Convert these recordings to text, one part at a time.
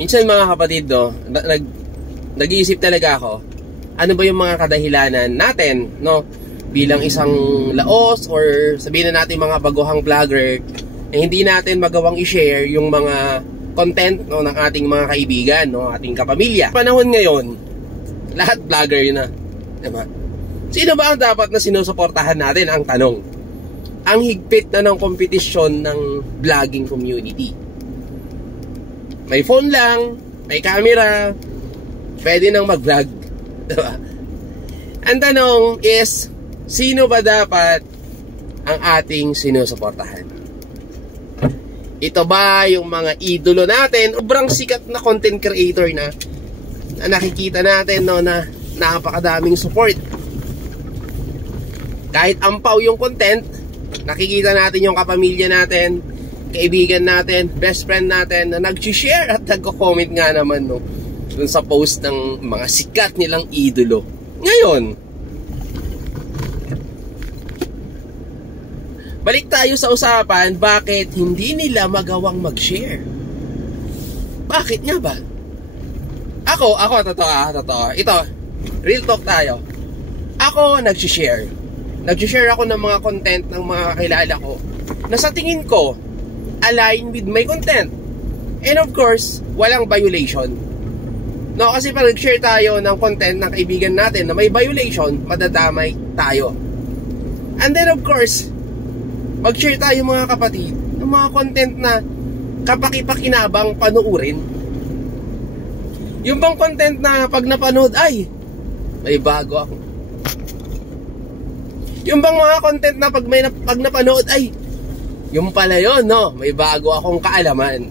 Minsan mga kapatid, no, nag-iisip talaga ako, ano ba yung mga kadahilanan natin, no, bilang isang laos or sabihin na natin mga baguhang vlogger, hindi natin magawang i-share yung mga content, no, ng ating mga kaibigan, no, ating kapamilya. Panahon ngayon, lahat vlogger na, diba? Sino ba ang dapat na sinusuportahan natin? Ang tanong. Ang higpit na ng kompetisyon ng vlogging community. May phone lang, may camera, pwede nang mag-vlog. Diba? Ang tanong is, sino ba dapat ang ating sinusuportahan? Ito ba yung mga idolo natin? Sobrang sikat na content creator na nakikita natin, no, na napakadaming support. Kahit ampaw yung content, nakikita natin yung kapamilya natin, kaibigan natin, best friend natin na nag-share at nagko-comment nga naman, no, dun sa post ng mga sikat nilang idolo. Ngayon, balik tayo sa usapan, bakit hindi nila magawang mag-share? Bakit nga ba? Ako, totoo. Ito, real talk tayo. Ako, nag-share ako ng mga content ng mga kakilala ko na sa tingin ko align with my content. And of course, walang violation. No, kasi pag nag-share tayo ng content ng kaibigan natin na may violation, madadamay tayo. And then of course, mag-share tayo mga kapatid ng mga content na kapaki-pakinabang panuurin. Yung bang content na pag napanood, ay, may bago ako. Yung bang mga content na pag napanood, ay, yung pala yun, no? May bago akong kaalaman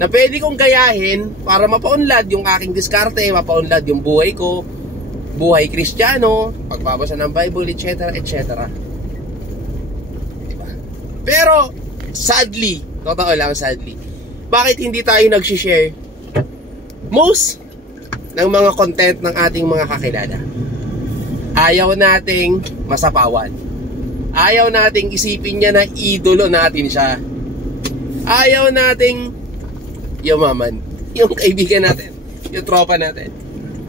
na pwede kong gayahin para mapaunlad yung aking diskarte, mapaunlad yung buhay ko, buhay Kristiyano, pagbabasa ng Bible, etc. etc. Pero, sadly, totoo lang, sadly, bakit hindi tayo nag-share most ng mga content ng ating mga kakilala? Ayaw nating masapawan. Ayaw nating isipin niya na idolo natin siya. Ayaw nating yumaman. Yung kaibigan natin, yung tropa natin.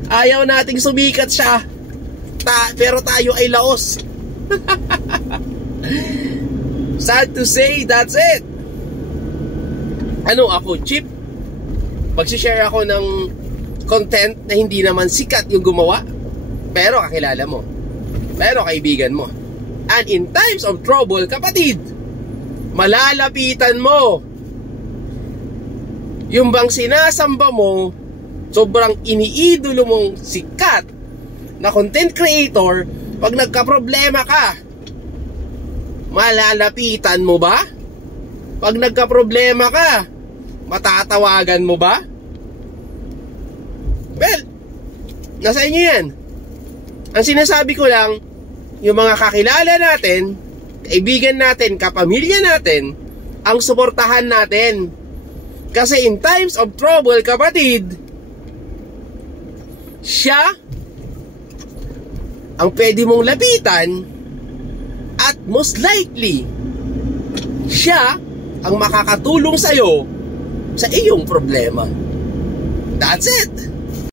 Ayaw nating sumikat siya. Pero tayo ay laos. Sad to say, that's it. Ano ako, cheap? Magsishare ako ng content na hindi naman sikat yung gumawa, pero kakilala mo, pero kaibigan mo. And in times of trouble, kapatid, malalapitan mo. Yung bang sinasamba mo, sobrang iniidolo mong sikat na content creator, pag nagka-problema ka, malalapitan mo ba? Pag nagka-problema ka, matatawagan mo ba? Well, nasa inyo yan. Ang sinasabi ko lang, yung mga kakilala natin, kaibigan natin, kapamilya natin, ang suportahan natin. Kasi in times of trouble, kapatid, siya ang pwede mong lapitan at most likely, siya ang makakatulong sa'yo sa iyong problema. That's it.